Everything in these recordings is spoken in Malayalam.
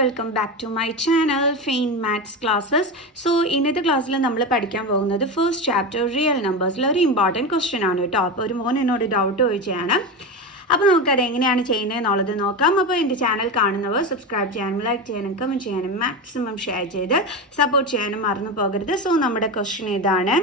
Welcome back to my channel fine maths classes. So ഇന്നത്തെ ക്ലാസ്സിൽ നമ്മൾ പഠിക്കാൻ പോകുന്നത് ഫസ്റ്റ് ചാപ്റ്റർ റിയൽ നമ്പേഴ്സിൽ ഒരു ഇമ്പോർട്ടൻറ്റ് ക്വസ്റ്റ്യൻ ആണ് കേട്ടോ. അപ്പോൾ ഒരു മോൻ എന്നോട് ഡൗട്ട് ചോദിച്ചാണ്. അപ്പോൾ നമുക്കത് എങ്ങനെയാണ് ചെയ്യുന്നത് എന്നുള്ളത് നോക്കാം. അപ്പോൾ എൻ്റെ ചാനൽ കാണുന്നവർ സബ്സ്ക്രൈബ് ചെയ്യാനും ലൈക്ക് ചെയ്യാനും കമൻറ്റ് ചെയ്യാനും മാക്സിമം ഷെയർ ചെയ്ത് സപ്പോർട്ട് ചെയ്യാനും മറന്നു പോകരുത്. സോ നമ്മുടെ ക്വസ്റ്റ്യൻ ഇതാണ്: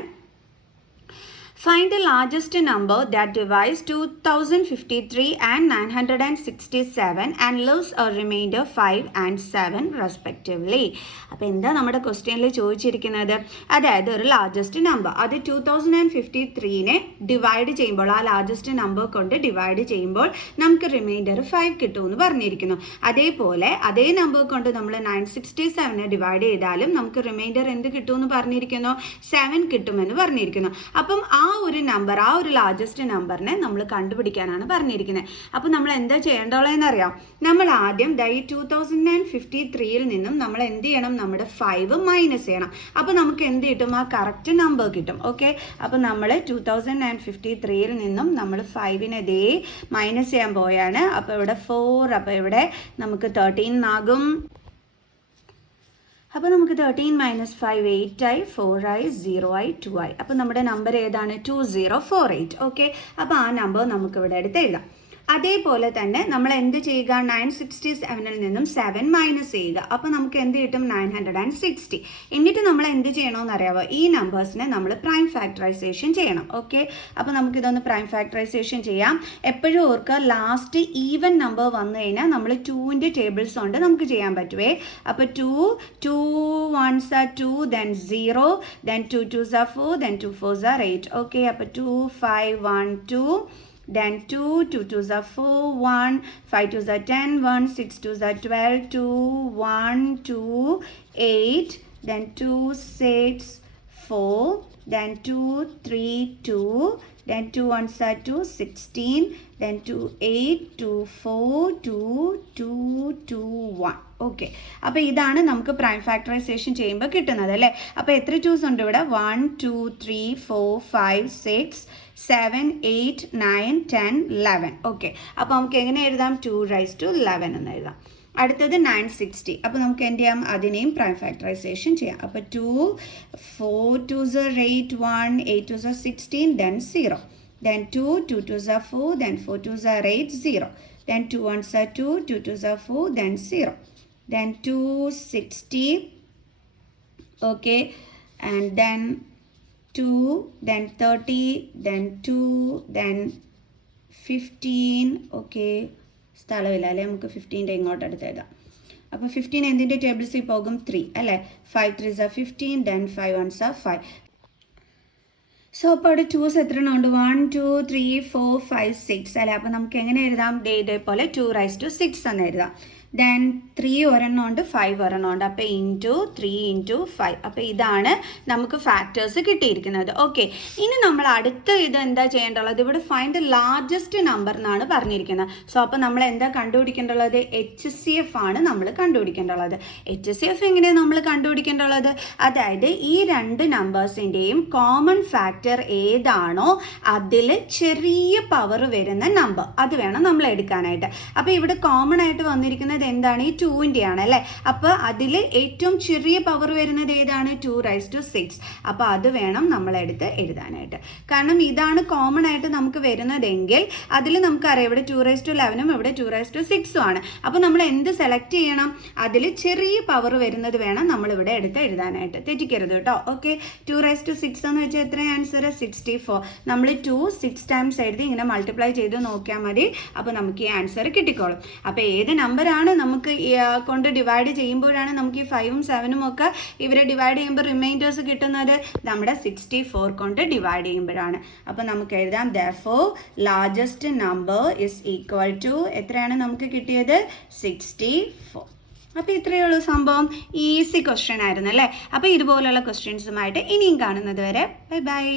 Find the largest number that divides 2053 and 967 and leaves a remainder 5 and 7 respectively. അപ്പോൾ എന്താ നമ്മുടെ ക്വസ്റ്റ്യനിൽ ചോദിച്ചിരിക്കുന്നത്? അതായത് ഒരു ലാർജസ്റ്റ് നമ്പർ, അത് 2053നെ ഡിവൈഡ് ചെയ്യുമ്പോൾ, ആ ലാർജസ്റ്റ് നമ്പർ കൊണ്ട് ഡിവൈഡ് ചെയ്യുമ്പോൾ നമുക്ക് റിമൈൻഡർ 5 കിട്ടുമെന്ന് പറഞ്ഞിരിക്കുന്നു. അതേപോലെ അതേ നമ്പർ കൊണ്ട് നമ്മൾ 967നെ ഡിവൈഡ് ചെയ്താലും നമുക്ക് റിമൈൻഡർ എന്ത് കിട്ടുമെന്ന് പറഞ്ഞിരിക്കുന്നു? 7 കിട്ടുമെന്ന് പറഞ്ഞിരിക്കുന്നു. അപ്പം ആ ഒരു നമ്പർ, ആ ഒരു ലാർജസ്റ്റ് നമ്പറിനെ നമ്മൾ കണ്ടുപിടിക്കാനാണ് പറഞ്ഞിരിക്കുന്നത്. അപ്പോൾ നമ്മൾ എന്താ ചെയ്യേണ്ടതെന്ന് അറിയാം. നമ്മൾ ആദ്യം ഈ 2053യിൽ നിന്നും നമ്മൾ എന്ത് ചെയ്യണം? നമ്മുടെ 5 മൈനസ് ചെയ്യണം. അപ്പോൾ നമുക്ക് എന്ത് കിട്ടും? ആ കറക്റ്റ് നമ്പർ കിട്ടും. ഓക്കെ, അപ്പോൾ നമ്മൾ 2053യിൽ നിന്നും നമ്മൾ 5നെ ദേ മൈനസ് ചെയ്യാൻ പോയാണ്. അപ്പോൾ ഇവിടെ 4, അപ്പോൾ ഇവിടെ നമുക്ക് 13 ആകും. അപ്പോൾ നമുക്ക് 13 മൈനസ് 5 8 ആയി, 4 ആയി, 0 ആയി, 2 ആയി. അപ്പോൾ നമ്മുടെ നമ്പർ ഏതാണ്? 2048. ഓക്കെ, അപ്പോൾ ആ നമ്പർ നമുക്കിവിടെ എടുത്ത് എഴുതാം. അതേപോലെ തന്നെ നമ്മൾ എന്ത് ചെയ്യുക? 967ൽ നിന്നും 7 മൈനസ് ചെയ്യുക. അപ്പോൾ നമുക്ക് എന്ത് കിട്ടും? 960. എന്നിട്ട് നമ്മൾ എന്ത് ചെയ്യണമെന്ന് അറിയാമോ? ഈ നമ്പേഴ്സിനെ നമ്മൾ പ്രൈം ഫാക്ടറൈസേഷൻ ചെയ്യണം. ഓക്കെ, അപ്പോൾ നമുക്കിതൊന്ന് പ്രൈം ഫാക്ടറൈസേഷൻ ചെയ്യാം. എപ്പോഴും ഓർക്കുക, ലാസ്റ്റ് ഈവൻ നമ്പർ വന്നു കഴിഞ്ഞാൽ നമ്മൾ 2ൻ്റെ ടേബിൾസ് കൊണ്ട് നമുക്ക് ചെയ്യാൻ പറ്റുമേ. അപ്പോൾ 2 1s are 2, then 0, then 2 2s are 4, then 2 4s are 8. Okay, അപ്പോൾ 2 5 1 2, then 2 2 2s are 4 1, 5 2s are 10 1, 6 2s are 12 2, 1 2 8, then 2 6 4, then 2 3 2, then 2 1s are 2 16, then 2 8 2 4 2 2 2 1. Okay, അപ്പോൾ ഇതാണ് നമുക്ക് പ്രൈം ഫാക്ടറൈസേഷൻ ചെയ്യുമ്പോൾ കിട്ടുന്നത് അല്ലേ. അപ്പോൾ എത്ര 2s ഉണ്ട് ഇവിടെ? 1 2 3 4 5 6 7 8 9 10 11. ഓക്കെ, അപ്പോൾ നമുക്ക് എങ്ങനെ എഴുതാം? 2^11 എന്ന് എഴുതാം. അടുത്തത് 960. അപ്പോൾ നമുക്ക് എന്ത് ചെയ്യാം? അതിനെയും പ്രൈം ഫാക്ടറൈസേഷൻ ചെയ്യാം. അപ്പോൾ 2 4 2s are 8 1, 8 2s are 16, then 0, then 2 2 2s are 4, then 4 2s are 8 0, then 2 1s are 2, 2 2s are 4, then 0, then 260. okay, and then 2, then 30, then 2, then 15. Okay, സ്ഥലമില്ല അല്ലേ, നമുക്ക് 15ൻ്റെ ഇങ്ങോട്ട് എടുത്ത് എഴുതാം. അപ്പോൾ 15 എന്തിൻ്റെ ടേബിൾസിൽ പോകും? 3 അല്ലേ. 5 3s are 15, then 5 1s are 5. So അപ്പോൾ അവിടെ 2s എത്ര എണ്ണം ഉണ്ട്? 1 2 3 4 5 6 അല്ലേ. അപ്പോൾ നമുക്ക് എങ്ങനെ എഴുതാം? ഇതേപോലെ 2^6 എന്ന് എഴുതാം. ദെൻ 3 ഒരെണ്ണം ഉണ്ട്, 5 ഒരെണ്ണം ഉണ്ട്. അപ്പോൾ ഇൻറ്റു 3 ഇൻറ്റു 5. അപ്പോൾ ഇതാണ് നമുക്ക് ഫാക്ടേഴ്സ് കിട്ടിയിരിക്കുന്നത്. ഓക്കെ, ഇനി നമ്മൾ അടുത്ത ഇത് എന്താ ചെയ്യേണ്ടത്? ഇവിടെ ഫൈൻഡ് ദ ലാർജസ്റ്റ് നമ്പർ എന്നാണ് പറഞ്ഞിരിക്കുന്നത്. സോ അപ്പോൾ നമ്മൾ എന്താ കണ്ടുപിടിക്കേണ്ടത്? HCF ആണ് നമ്മൾ കണ്ടുപിടിക്കേണ്ടത്. HCF എങ്ങനെയാണ് നമ്മൾ കണ്ടുപിടിക്കേണ്ടത്? അതായത് ഈ രണ്ട് നമ്പേഴ്സിൻ്റെയും കോമൺ ഫാക്ടർ ഏതാണോ അതിൽ ചെറിയ പവർ വരുന്ന നമ്പർ, അത് വേണം നമ്മൾ എടുക്കാനായിട്ട്. അപ്പോൾ ഇവിടെ കോമൺ ആയിട്ട് വന്നിരിക്കുന്നത് എന്താണ്? ഈ 2ൻ്റെ ആണ് അല്ലേ. അപ്പോൾ അതിൽ ഏറ്റവും ചെറിയ പവർ വരുന്നത് ഏതാണ്? 2^6. അപ്പോൾ അത് വേണം നമ്മളെടുത്ത് എഴുതാനായിട്ട്. കാരണം ഇതാണ് കോമൺ ആയിട്ട് നമുക്ക് വരുന്നതെങ്കിൽ അതിൽ നമുക്കറിയാം ഇവിടെ 2^11ഉം ഇവിടെ 2^6ഉം ആണ്. അപ്പോൾ നമ്മൾ എന്ത് സെലക്ട് ചെയ്യണം? അതിൽ ചെറിയ പവർ വരുന്നത് വേണം നമ്മളിവിടെ എടുത്ത് എഴുതാനായിട്ട്. തെറ്റിക്കരുത് കേട്ടോ. ഓക്കെ, 2^6 എന്ന് വെച്ചാൽ എത്ര ആൻസർ? 64. നമ്മൾ 2 6 ടൈംസ് എഴുതി ഇങ്ങനെ മൾട്ടിപ്ലൈ ചെയ്ത് നോക്കിയാൽ മതി. അപ്പോൾ നമുക്ക് ഈ ആൻസർ കിട്ടിക്കോളും. അപ്പോൾ ഏത് നമ്പറാണ് നമുക്ക് കൊണ്ട് ഡിവൈഡ് ചെയ്യുമ്പോഴാണ് നമുക്ക് ഈ 5ഉം 7ഉം ഒക്കെ ഇവരെ ഡിവൈഡ് ചെയ്യുമ്പോൾ റിമൈൻഡേഴ്സ് കിട്ടുന്നത്? നമ്മുടെ 64 കൊണ്ട് ഡിവൈഡ് ചെയ്യുമ്പോഴാണ്. അപ്പോൾ നമുക്ക് എഴുതാം therefore largest number is equal to എത്രയാണ് നമുക്ക് കിട്ടിയത്? 64. അപ്പോൾ ഇത്രയേ ഉള്ളൂ സംഭവം. ഈസി ക്വസ്റ്റ്യൻ ആയിരുന്നു അല്ലേ. അപ്പോൾ ഇതുപോലുള്ള ക്വസ്റ്റ്യൻസുമായിട്ട് ഇനിയും കാണുന്നത് വരെ ബൈ ബൈ.